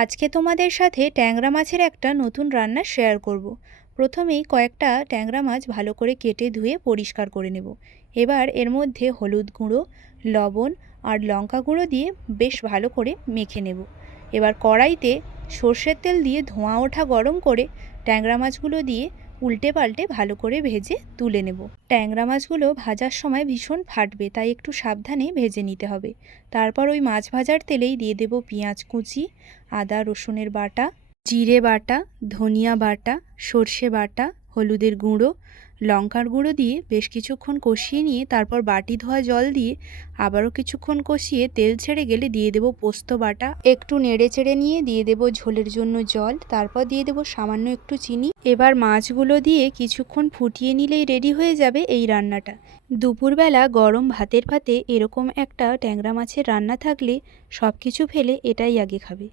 আজকে তোমাদের সাথে ট্যাংরা মাছের একটা নতুন রান্না শেয়ার করব। প্রথমেই কয়েকটা ট্যাংরা মাছ ভালো করে কেটে ধুয়ে পরিষ্কার করে নেব। এবার এর মধ্যে হলুদ গুঁড়ো, লবণ আর লঙ্কা গুঁড়ো দিয়ে বেশ ভালো করে মেখে নেব। এবার কড়াইতে সর্ষের তেল দিয়ে ধোঁয়া ওঠা গরম করে ট্যাংরা মাছগুলো দিয়ে উল্টে পাল্টে ভালো করে ভেজে তুলে নেব। ট্যাংরা মাছগুলো ভাজার সময় ভীষণ ফাটবে, তাই একটু সাবধানে ভেজে নিতে হবে। তারপর ওই মাছ ভাজার তেলেই দিয়ে দেব পেঁয়াজ কুচি, আদা রসুনের বাটা, জিরে বাটা, ধনিয়া বাটা, সর্ষে বাটা, হলুদের গুঁড়ো, লঙ্কার গুঁড়ো দিয়ে বেশ কিছুক্ষণ কষিয়ে নিয়ে তারপর বাটি ধোয়া জল দিয়ে আবারও কিছুক্ষণ কষিয়ে তেল ছেড়ে গেলে দিয়ে দেব পোস্ত বাটা। একটু নেড়ে চেড়ে নিয়ে দিয়ে দেব ঝোলের জন্য জল, তারপর দিয়ে দেব সামান্য একটু চিনি। এবার মাছগুলো দিয়ে কিছুক্ষণ ফুটিয়ে নিলেই রেডি হয়ে যাবে এই রান্নাটা। দুপুরবেলা গরম ভাতের পাতে এরকম একটা ট্যাংরা মাছের রান্না থাকলে সব কিছু ফেলে এটাই আগে খাবে।